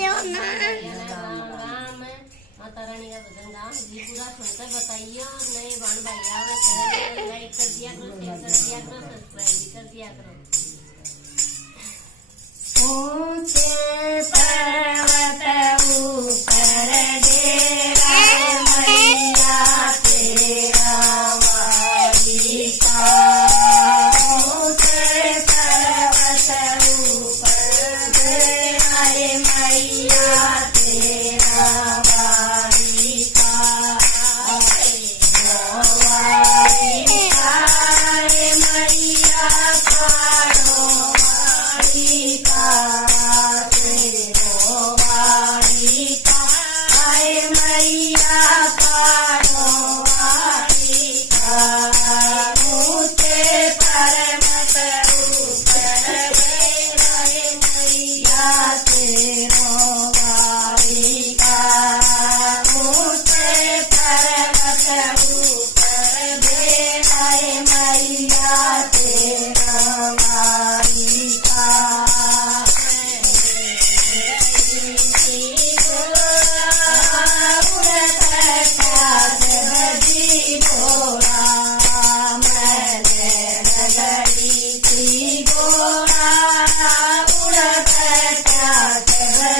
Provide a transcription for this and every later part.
राम माता रानी का भजन गाओ जी पूरा सुनकर बताइए और नए बाण भाई आवे लाइक कर दिया करो शेयर कर दिया करो सब्सक्राइब भी कर दिया करो। ऊंचे पर्वत ऊपर डेरा मैया तेरा वारी का ऊंचे पर्वत ऊपर डेरा मैया तेरा वारी का वारी का मैया पारो वारी का मैया पारो वारी का ऊंचे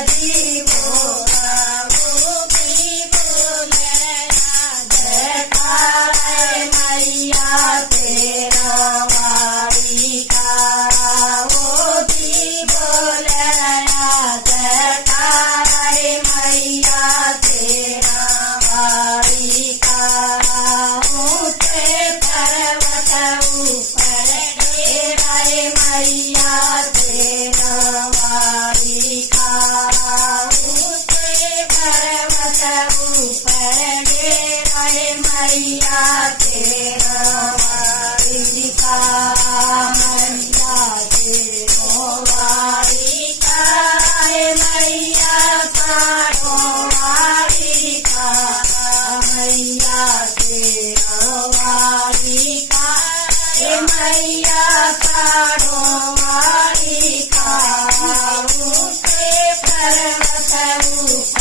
पर्वत ऊपर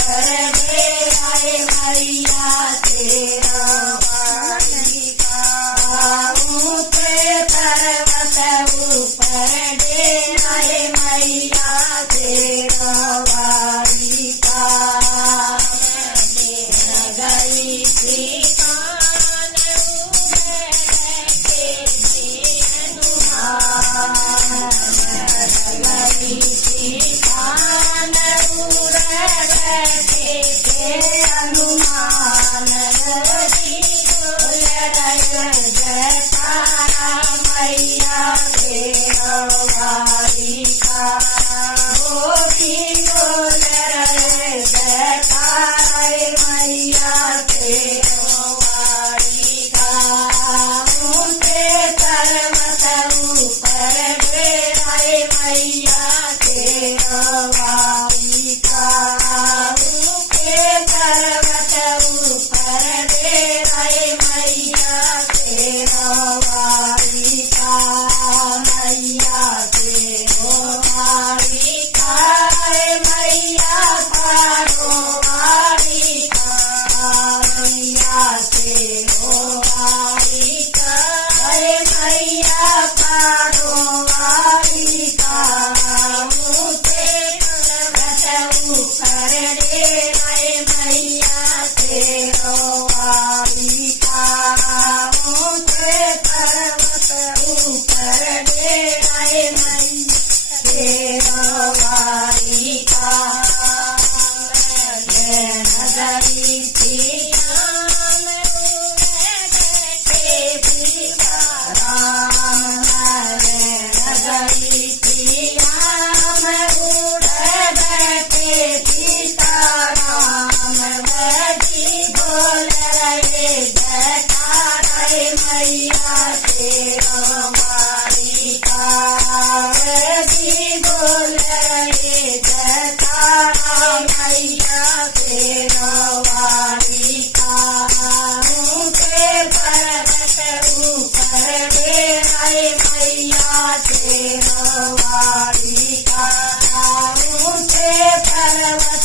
डेरा मैया तेरा वारी का ऊंचे पर्वत ऊपर डेरा मैया तेरा वारी का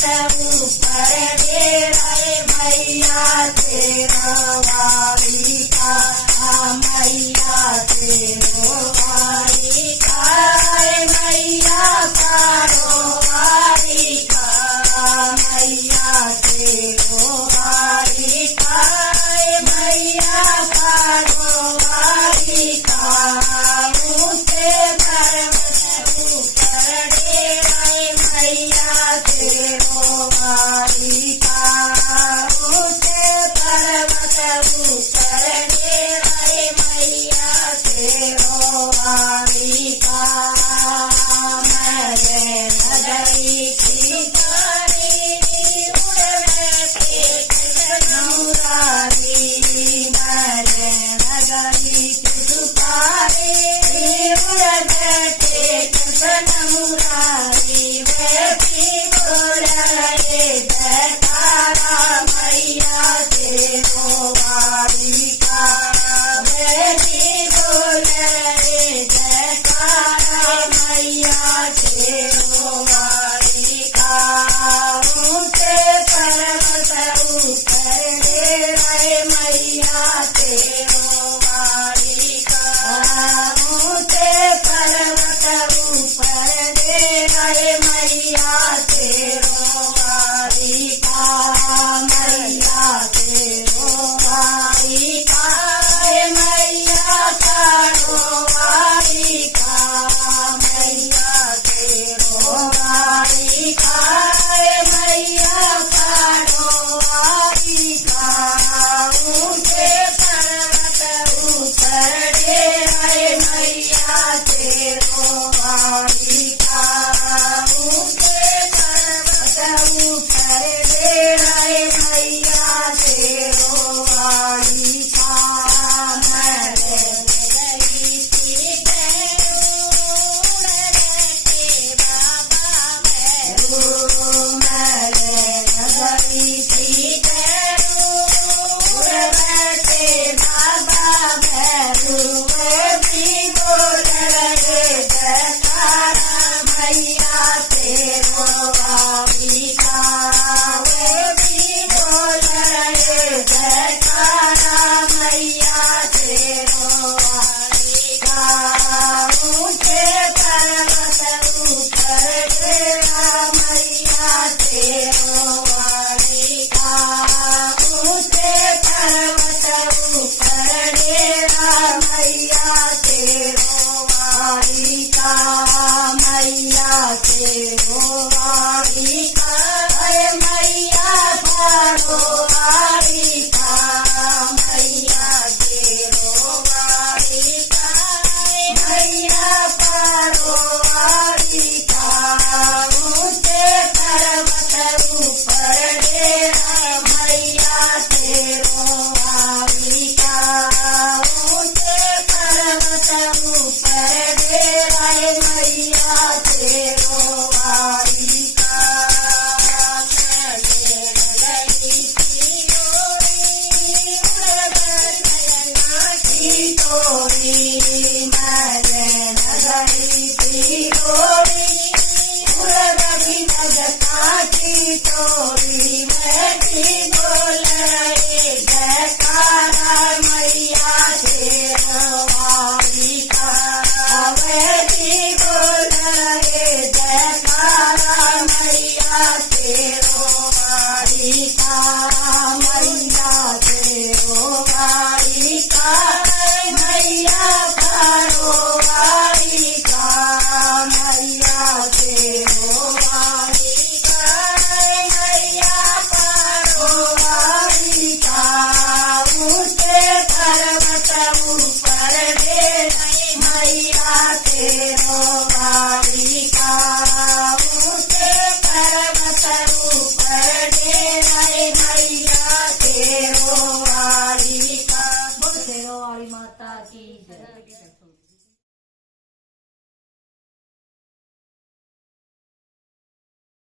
ऊपर डेराए मैया तेरो वारिका मैया तेरो वारिका मैया तारो वारिका मैया तेरो वारिका मैया तारो वारिका ऊंचे पर्वत ऊपर डेराए मैया तेरो वारिका ऊंचे पर्वत ऊपर डेराए मैया तेरो वारिका मैंने नगरी की तारी उड़ते नमुरारी मैंने नगरी की सुपारी उड़ते नमुरारी बेटी बोले जयकारा मैया तेरो वारिका बेटी बोले जयकारा मैया तेरो वारिका ऊंचे पर्वत ऊपर डेराए मैया तेरो वारिका ऊंचे पर्वत ऊपर डेराए मैया तेरो